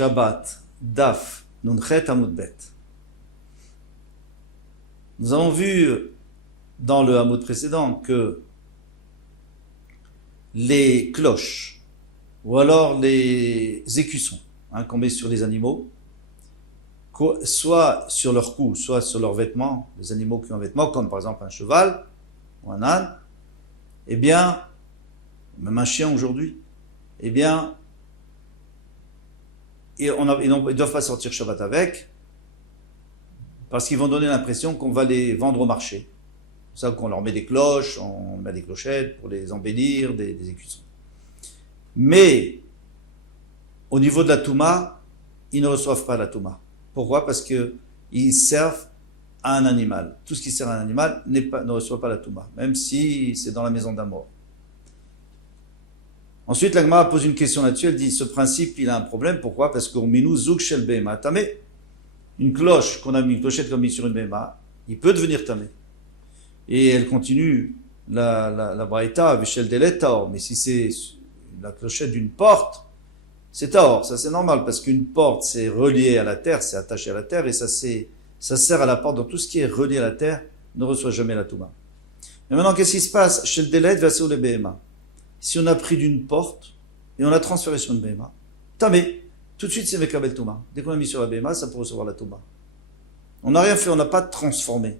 Shabbat, Daf, Nunchet Amud Bet. Nous avons vu dans le Hamoud précédent que les cloches, ou alors les écussons, qu'on met sur les animaux, soit sur leur cou, soit sur leurs vêtements, les animaux qui ont un vêtement, comme par exemple un cheval ou un âne, eh bien, même un chien aujourd'hui, eh bien, ils ne doivent pas sortir Shabbat avec, parce qu'ils vont donner l'impression qu'on va les vendre au marché. C'est ça qu'on leur met des cloches, on met des clochettes pour les embellir, des écussons. Mais, au niveau de la Touma, ils ne reçoivent pas la Touma. Pourquoi? Parce qu'ils servent à un animal. Tout ce qui sert à un animal ne reçoit pas la Touma, même si c'est dans la maison d'un mort. Ensuite, la Gemara pose une question là-dessus, elle dit, ce principe, il a un problème, pourquoi? Parce qu'on minou zouk shel behema tamé. Une cloche qu'on a mis, une clochette qu'on a mis sur une behema, il peut devenir tamé. Et elle continue, la braïta, vishel delet taor. Mais si c'est la clochette d'une porte, c'est taor. Ça c'est normal, parce qu'une porte, c'est relié à la terre, c'est attaché à la terre, et ça sert à la porte. Donc tout ce qui est relié à la terre ne reçoit jamais la touma. Mais maintenant, qu'est-ce qui se passe? Shel delet vaseu le behema. Si on a pris d'une porte, et on l'a transféré sur une behema, tamé. Tout de suite, c'est Mekabel Touma. Dès qu'on a mis sur la Béma, ça peut recevoir la Touma. On n'a rien fait, on n'a pas transformé.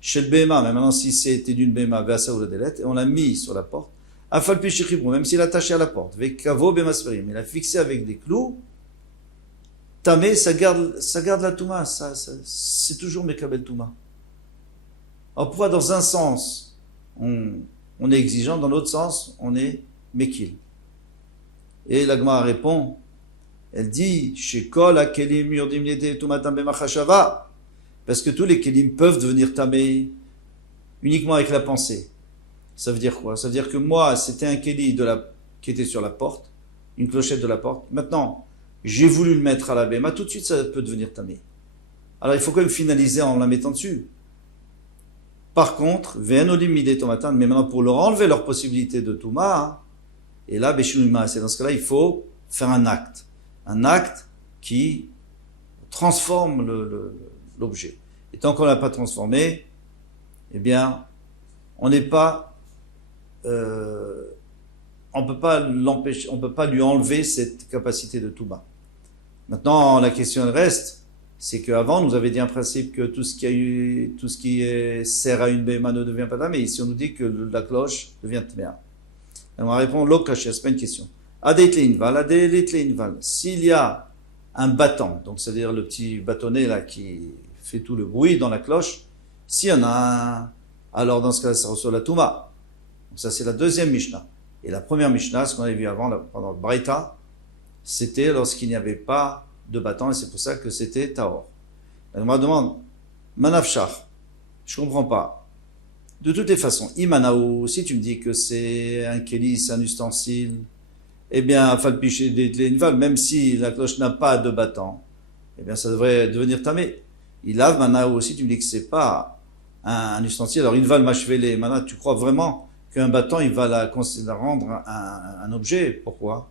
Chez le Béma, mais maintenant, si c'était d'une Béma, Véasa ou la Délette, et on l'a mis sur la porte, Afal Pichichibrou, même s'il est attaché à la porte, Vekavo Bémasperim, il a fixé avec des clous, Tamé, ça garde la Touma, c'est toujours Mekabel Touma. Alors pourquoi dans un sens, on est exigeant, dans l'autre sens, on est Mekil? Et l'Agma répond, elle dit, chez Kol Kelim Yurdim Yede Tumatam Bemachashava, parce que tous les Kelim peuvent devenir tamés uniquement avec la pensée. Ça veut dire quoi? Ça veut dire que moi, c'était un Keli qui était sur la porte, une clochette de la porte. Maintenant, j'ai voulu le mettre à la Bema, tout de suite ça peut devenir tamé. Alors il faut quand même finaliser en la mettant dessus. Par contre, Ve'enolim Mide Tomatan, mais maintenant pour leur enlever leur possibilité de Touma, et là, Beshulima, c'est dans ce cas-là, il faut faire un acte. Un acte qui transforme l'objet. Et tant qu'on ne l'a pas transformé, eh bien, on n'est pas, on peut pas l'empêcher, on peut pas lui enlever cette capacité de Touma. Maintenant, la question elle reste, c'est qu'avant, nous avait dit un principe que tout ce qui sert à une béma ne devient pas tamé. Ici, on nous dit que la cloche devient tamé. On va répondre l'okaché, c'est pas une question. S'il y a un battant, donc c'est-à-dire le petit bâtonnet là qui fait tout le bruit dans la cloche, s'il y en a un, alors dans ce cas ça reçoit la Touma. Donc ça c'est la deuxième Mishnah. Et la première Mishnah, ce qu'on avait vu avant, pendant le Braïta, c'était lorsqu'il n'y avait pas de battant, et c'est pour ça que c'était Taor. On me demande, Manafshar, je comprends pas. De toutes les façons, Imanaou, si tu me dis que c'est un Kéli, c'est un ustensile, eh bien, Falpiché d'Etlénval, même si la cloche n'a pas de battant, eh bien, ça devrait devenir tamé. Il lave Manaou aussi, tu me dis que c'est pas un ustensile. Alors, Inval Machvele, Mana, tu crois vraiment qu'un battant, il va la rendre un objet? Pourquoi?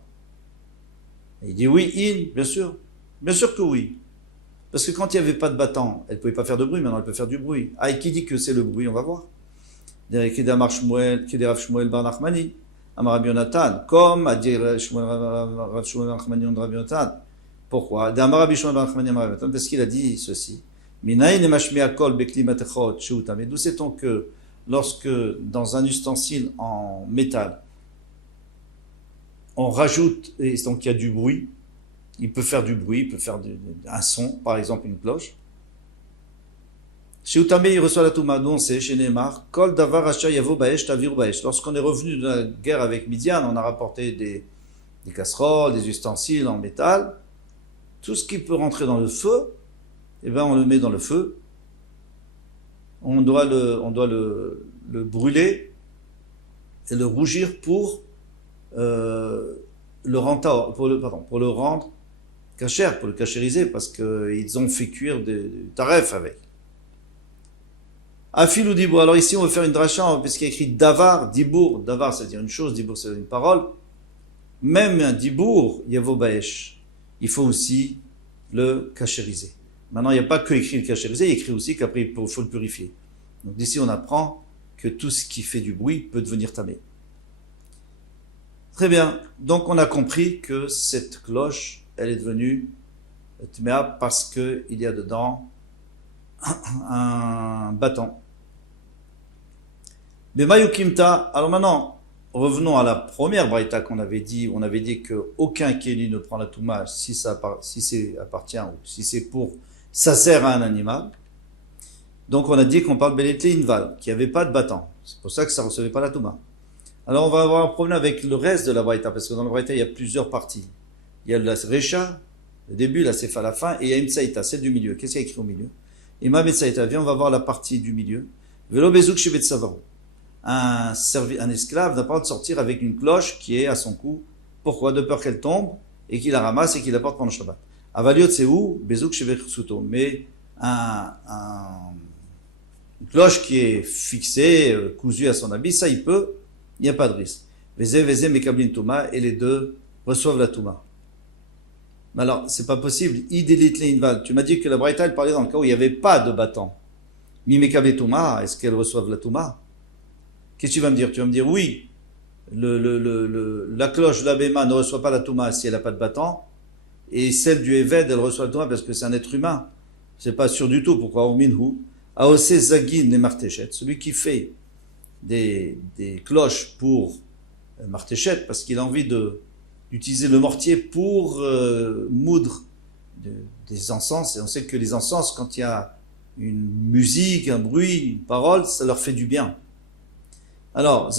Et il dit oui, bien sûr. Bien sûr que oui. Parce que quand il n'y avait pas de battant, elle ne pouvait pas faire de bruit, maintenant elle peut faire du bruit. Ah, et qui dit que c'est le bruit? On va voir. Kederav Shmuel Bar Nachmani, Amar Rabbi Yonatan, comme a dit Rav Shmuel Bar Nachmani Rabbi Yonatan. Pourquoi? D'Amar Rabbi Shmuel Bar Nachmani Rabbi Yonatan, parce qu'il a dit ceci. Minaï ne mashmi'a kol bekli matechot sheuta. Mais d'où sait-on que lorsque dans un ustensile en métal, on rajoute, et donc il y a du bruit, il peut faire du bruit, il peut faire un son, par exemple une cloche. Chez Utamé, il reçoit la Touma. Nous, on sait, chez Neymar, Kol Davar Asher Yavo Baesh Tavir Baesh. Lorsqu'on est revenu de la guerre avec Midian, on a rapporté des casseroles, des ustensiles en métal. Tout ce qui peut rentrer dans le feu, eh ben, on le met dans le feu. On doit le brûler et le rougir pour le rendre cachère, pour le cachériser, parce qu'ils ont fait cuire des taref avec. Afil ou dibour. Alors ici, on veut faire une dracha, puisqu'il y a écrit davar, dibour. Davar, c'est-à-dire une chose, dibour, c'est une parole. Même un dibour, yavo baesh. il faut aussi le cachériser. Maintenant, il n'y a pas que écrit le cachériser, il y a écrit aussi qu'après, il faut le purifier. Donc d'ici, on apprend que tout ce qui fait du bruit peut devenir tamé. Très bien. Donc on a compris que cette cloche, elle est devenue tméa parce qu'il y a dedans un bâton. Mais Mayukimta, alors maintenant, revenons à la première braïta qu'on avait dit. On avait dit qu'aucun kéli ne prend la touma si c'est appartient ou si c'est ça sert à un animal. Donc on a dit qu'on parle Bélété Inval, qui avait pas de bâton. C'est pour ça que ça recevait pas la touma. Alors on va avoir un problème avec le reste de la braïta, parce que dans la braïta il y a plusieurs parties. Il y a la Recha, le début, la Sefa, la fin, et il y a une Saïta, celle du milieu. Qu'est-ce qu'il y a écrit au milieu? Et ma Saïta, viens, on va voir la partie du milieu. Velo Bezouk Shevet Savaro. Un esclave n'a pas le droit de sortir avec une cloche qui est à son cou. Pourquoi? De peur qu'elle tombe et qu'il la ramasse et qu'il la porte pendant le Shabbat. Avaliot c'est où? Bezouk Shevet Suto. Mais une cloche qui est fixée, cousue à son habit, ça il peut, il n'y a pas de risque. Veze mekablin touma, et les deux reçoivent la touma. Mais alors, c'est pas possible. Idelit leinval. Tu m'as dit que la braïta, elle parlait dans le cas où il n'y avait pas de bâton. Mi mekablin touma, est-ce qu'elles reçoivent la touma? Qu'est-ce que tu vas me dire? Tu vas me dire oui, la cloche de la béma ne reçoit pas la touma si elle n'a pas de bâton, et celle du Eved, elle reçoit la touma parce que c'est un être humain. C'est pas sûr du tout. Pourquoi? Au minhu. Aose zagin ne martéchet. Celui qui fait des cloches pour martéchet, parce qu'il a envie d'utiliser le mortier pour moudre des encens. Et on sait que les encens, quand il y a une musique, un bruit, une parole, ça leur fait du bien. Alors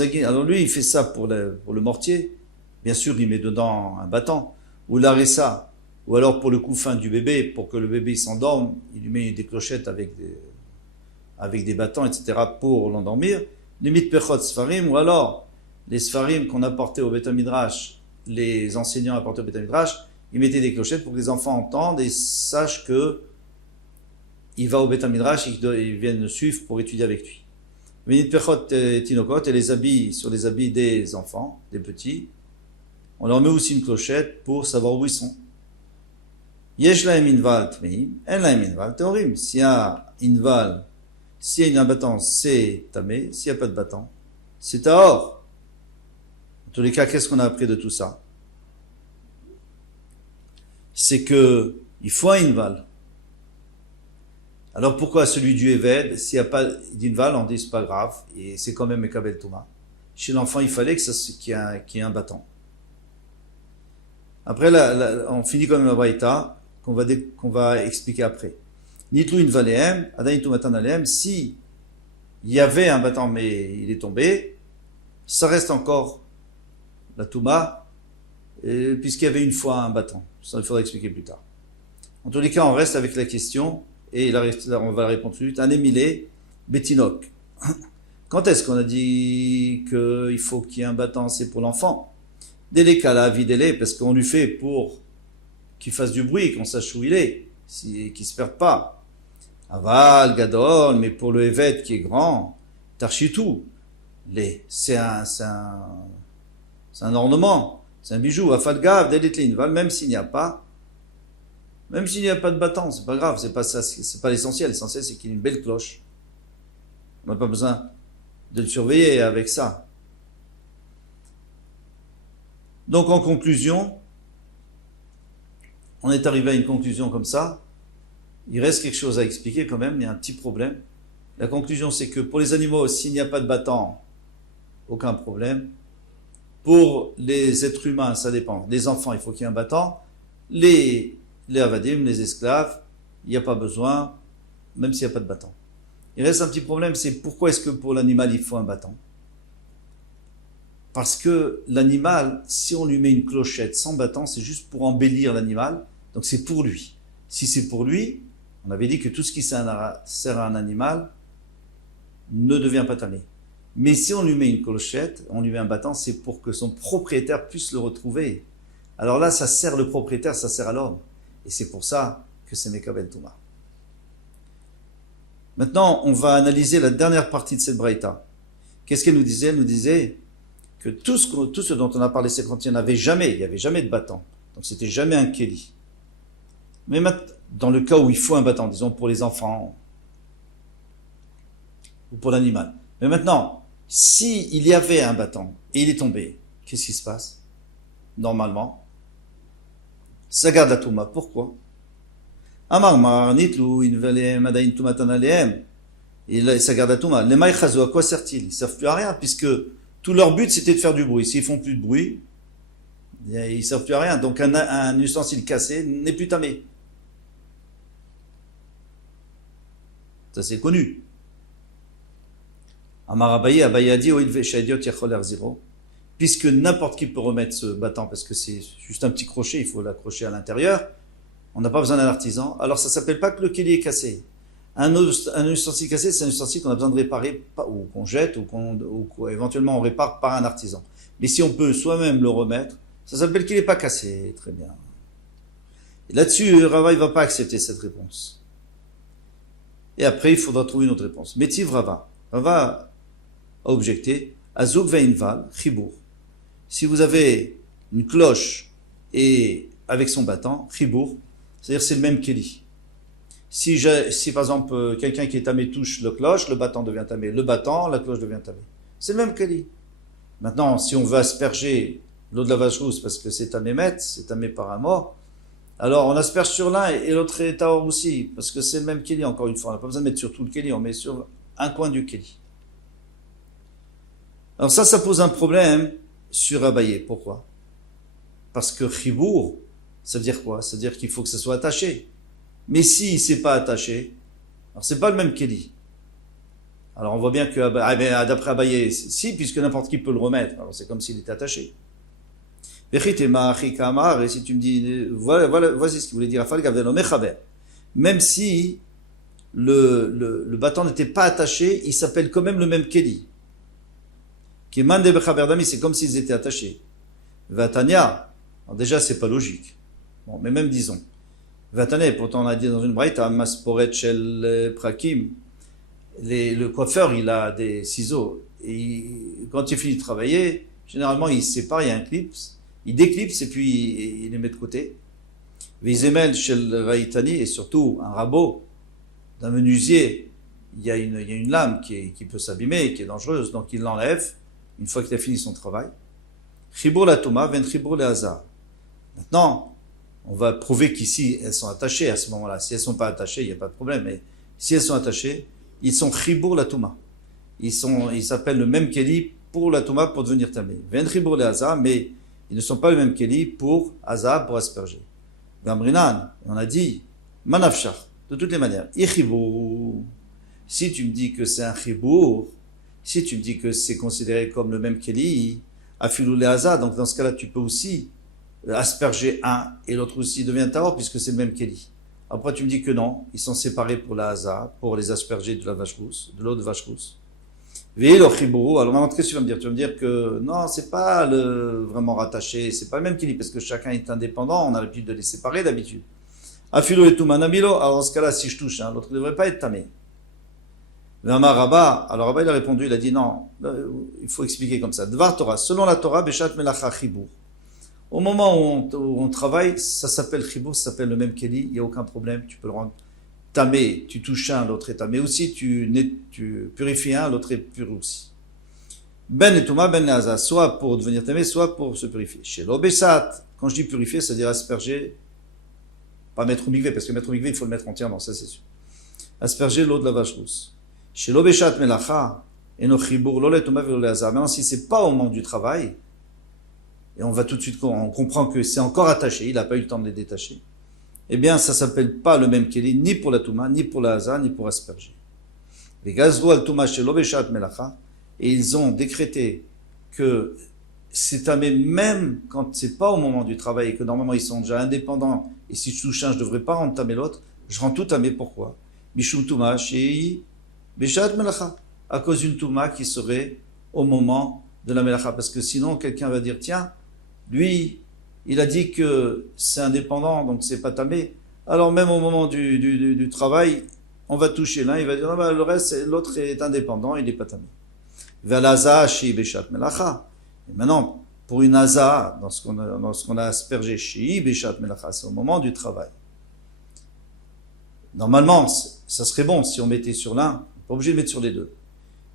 lui, il fait ça pour le mortier. Bien sûr, il met dedans un bâton. Ou l'aressa. Ou alors pour le couffin du bébé, pour que le bébé s'endorme, il lui met des clochettes avec des bâtons, etc. pour l'endormir. Limite pechot sfarim, ou alors les sfarim qu'on apportait au Beth Midrash, les enseignants apportés au Beth Midrash, ils mettaient des clochettes pour que les enfants entendent et sachent que il va au Beth Midrash et qu'ils viennent le suivre pour étudier avec lui. Limite pechot tinokot, et les habits, sur les habits des enfants, des petits, on leur met aussi une clochette pour savoir où ils sont. Yesh lahem inval tmeim, en lahem inval teorim. S'il y a inval, s'il y a un bâton, c'est tamé. S'il n'y a pas de bâton, c'est tahor. En tous les cas, qu'est-ce qu'on a appris de tout ça? C'est que il faut un inval. Alors pourquoi celui du Eved, s'il n'y a pas d'inval, on dit c'est pas grave, et c'est quand même Mekabel Touma. Chez l'enfant, il fallait qu'il y ait un bâton. Après, on finit quand même la braïta, qu'on va expliquer après. Nitlou invalehem, adayin tumatan alehem, si il y avait un bâton mais il est tombé, ça reste encore la touma, puisqu'il y avait une fois un bâton. Ça, il faudra expliquer plus tard. En tous les cas, on reste avec la question, et on va la répondre tout de suite. Anémilé, Betinok. Quand est-ce qu'on a dit qu'il faut qu'il y ait un bâton? C'est pour l'enfant. Délécala, videz-les, parce qu'on lui fait pour qu'il fasse du bruit, qu'on sache où il est, qu'il se perde pas. Aval, gadol, mais pour le évêque qui est grand, tarchitou, c'est un ornement, c'est un bijou. Afalgav, délétlin, même s'il n'y a pas de bâton, c'est pas grave, c'est pas ça, c'est pas l'essentiel. L'essentiel, c'est qu'il y ait une belle cloche. On n'a pas besoin de le surveiller avec ça. Donc, en conclusion, on est arrivé à une conclusion comme ça. Il reste quelque chose à expliquer quand même, il y a un petit problème. La conclusion, c'est que pour les animaux, s'il n'y a pas de bâton, aucun problème. Pour les êtres humains, ça dépend. Les enfants, il faut qu'il y ait un bâton. Les avadim, les esclaves, il n'y a pas besoin, même s'il n'y a pas de bâton. Il reste un petit problème, c'est pourquoi est-ce que pour l'animal, il faut un bâton? Parce que l'animal, si on lui met une clochette sans bâton, c'est juste pour embellir l'animal, donc c'est pour lui. Si c'est pour lui, on avait dit que tout ce qui sert à un animal ne devient pas tamé. Mais si on lui met une clochette, on lui met un bâton, c'est pour que son propriétaire puisse le retrouver. Alors là, ça sert le propriétaire, ça sert à l'homme. Et c'est pour ça que c'est Mekabel Touma. Maintenant, on va analyser la dernière partie de cette braïta. Qu'est-ce qu'elle nous disait? Elle nous disait que tout ce dont on a parlé, c'est quand il n'y avait jamais de bâton. Donc c'était jamais un kéli. Mais dans le cas où il faut un battant, disons pour les enfants ou pour l'animal. Mais maintenant, si il y avait un battant et il est tombé, qu'est-ce qui se passe? Normalement, ça garde la touma. Pourquoi? Amar mar nitlu in velem adain tumatan alehem. Et ça garde la touma. Les maïchazou, à quoi sert-il? Ils ne servent plus à rien, puisque tout leur but c'était de faire du bruit. S'ils font plus de bruit, ils ne servent plus à rien. Donc un ustensile cassé n'est plus tamé. Ça c'est connu. Amar Abaye, Abaye a dit, puisque n'importe qui peut remettre ce battant, parce que c'est juste un petit crochet, il faut l'accrocher à l'intérieur, on n'a pas besoin d'un artisan, alors ça ne s'appelle pas que le kéli est cassé. Un ustensile cassé, c'est un ustensile qu'on a besoin de réparer, ou qu'on jette, ou éventuellement on répare par un artisan. Mais si on peut soi-même le remettre, ça s'appelle qu'il n'est pas cassé. Très bien. Et là-dessus, Rava ne va pas accepter cette réponse. Et après, il faudra trouver une autre réponse. Métiv Rava. Rava a objecté, Azouk Veinval, Chibour. Si vous avez une cloche et avec son battant, Chibour, c'est-à-dire c'est le même kéli. Si par exemple quelqu'un qui est tamé touche le cloche, le battant devient tamé. Le battant, la cloche devient tamé. C'est le même kéli. Maintenant, si on veut asperger l'eau de la vache rousse parce que c'est tamé met, c'est tamé par un mort, alors on asperge sur l'un et l'autre est taor aussi, parce que c'est le même kéli, encore une fois. On n'a pas besoin de mettre sur tout le kéli, on met sur un coin du kéli. Alors ça pose un problème sur Abaye. Pourquoi? Parce que chibour, ça veut dire quoi? Ça veut dire qu'il faut que ça soit attaché. Mais si c'est pas attaché, alors c'est pas le même kéli. Alors on voit bien que d'après Abaye, si, puisque n'importe qui peut le remettre, alors c'est comme s'il était attaché. Et si tu me dis, voici ce qu'il voulait dire, même si le battant n'était pas attaché, il s'appelle quand même le même kéli. C'est comme s'ils étaient attachés. Vatania, alors déjà c'est pas logique. Bon, mais même disons. Vatania, pourtant on a dit dans une braïta, Masporet shel prakim, le coiffeur il a des ciseaux, et quand il finit de travailler, généralement il sépare, il y a un clip, il déclipse et puis il les met de côté. Vizemel shel raïtani, et surtout un rabot d'un menuisier, il y a une lame qui peut s'abîmer, qui est dangereuse, donc il l'enlève une fois qu'il a fini son travail. Chibour la touma, ven chibour le hazar. Maintenant, on va prouver qu'ici, elles sont attachées à ce moment-là. Si elles ne sont pas attachées, il n'y a pas de problème. Mais si elles sont attachées, ils sont chibour la touma. Ils s'appellent le même kéli pour la touma pour devenir tamé. Ven chibour le hazar, mais ils ne sont pas le même kéli pour hazar, pour asperger. Gamrinan, on a dit, manafshach, de toutes les manières. Ichibour. Si tu me dis que c'est un chibour, si tu me dis que c'est considéré comme le même kéli, afilou le hazar, donc dans ce cas-là, tu peux aussi asperger un et l'autre aussi devient taor puisque c'est le même kéli. Après, tu me dis que non, ils sont séparés pour la hazar, pour les asperger de la vache rousse, de l'eau de vache rousse. Alors maintenant, qu'est-ce que tu vas me dire? Tu vas me dire que non, c'est pas vraiment rattaché, c'est pas le même kéli parce que chacun est indépendant, on a l'habitude de les séparer d'habitude. Afilou et tumanamilo, alors dans ce cas-là, si je touche, l'autre ne devrait pas être tamé. Alors Rabba il a répondu, il a dit non, il faut expliquer comme ça. Dvar Torah, selon la Torah, Beshat Melacha Chibour. Au moment où on travaille, ça s'appelle Chibour, ça s'appelle le même kéli, il n'y a aucun problème, tu peux le rendre tamé, tu touches un, l'autre est tamé aussi, tu purifies un, l'autre est pur aussi. Ben et Touma, ben Neaza, soit pour devenir tamé, soit pour se purifier. Chez l'Obesat, quand je dis purifier, c'est-à-dire asperger, pas mettre au mikvé, parce que mettre au mikvé, il faut le mettre entièrement, ça c'est sûr. Asperger l'eau de la vache rousse. Chez l'Obeshat Melacha, et no Chibour, l'Ole Touma, le Hazar. Maintenant, si c'est pas au moment du travail, et on va tout de suite, on comprend que c'est encore attaché, il n'a pas eu le temps de les détacher, eh bien, ça s'appelle pas le même kéli, ni pour la Touma, ni pour la Hazar, ni pour asperger. Les Gazrou al Touma chez l'Obeshat Melacha, et ils ont décrété que c'est tamé même quand c'est pas au moment du travail et que normalement ils sont déjà indépendants, et si je touche un, je devrais pas rendre tamé l'autre, je rends tout tamé, pourquoi? Mishum Touma chez Beshat Melacha, à cause d'une Touma qui serait au moment de la Melacha, parce que sinon quelqu'un va dire, tiens, lui, il a dit que c'est indépendant, donc c'est pas tamé. Alors même au moment du travail, on va toucher l'un, il va dire, non, bah, le reste, l'autre est indépendant, il n'est pas tamé. Velaza shi beshat melacha. Et maintenant, pour une aza, dans ce qu'on a aspergé shi beshat melacha, c'est au moment du travail. Normalement, ça serait bon si on mettait sur l'un, pas obligé de mettre sur les deux.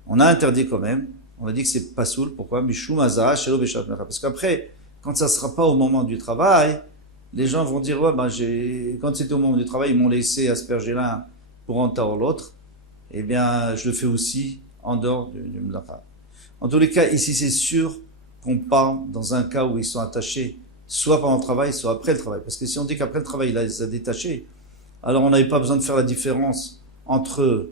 On a interdit quand même, on a dit que c'est pas soul, pourquoi? Parce qu'après, quand ça sera pas au moment du travail, les gens vont dire, ouais, ben quand c'était au moment du travail, ils m'ont laissé asperger l'un pour en taire l'autre, eh bien, je le fais aussi en dehors du mlacha. En tous les cas, ici, c'est sûr qu'on parle dans un cas où ils sont attachés, soit pendant le travail, soit après le travail. Parce que si on dit qu'après le travail, il les a détachés, alors on n'avait pas besoin de faire la différence entre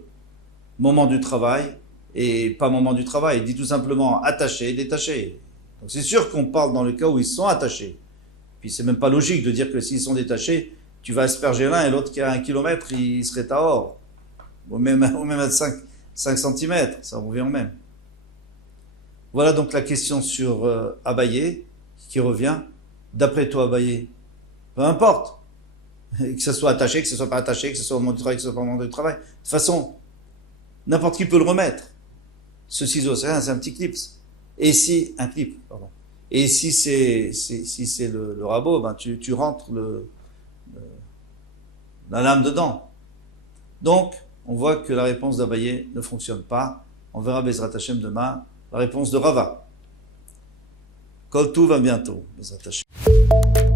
moment du travail et pas moment du travail. Il dit tout simplement attaché et détaché. Donc c'est sûr qu'on parle dans le cas où ils sont attachés. Puis c'est même pas logique de dire que s'ils sont détachés, tu vas asperger l'un et l'autre qui est à 1 kilomètre, il serait à hors. Ou même à 5 cm, ça revient au même. Voilà donc la question sur Abaye, qui revient. D'après toi, Abaye, peu importe. Que ce soit attaché, que ce soit pas attaché, que ce soit au moment du travail, que ce soit pas au moment du travail. De toute façon, n'importe qui peut le remettre. Ce ciseau, c'est rien, c'est un petit clip. Et si, un clip, pardon. Et si c'est le rabot, ben tu rentres la lame dedans. Donc, on voit que la réponse d'Abaye ne fonctionne pas. On verra Bezrat Hashem demain. La réponse de Rava. Kol Tuv, à bientôt. Bezrat Hashem.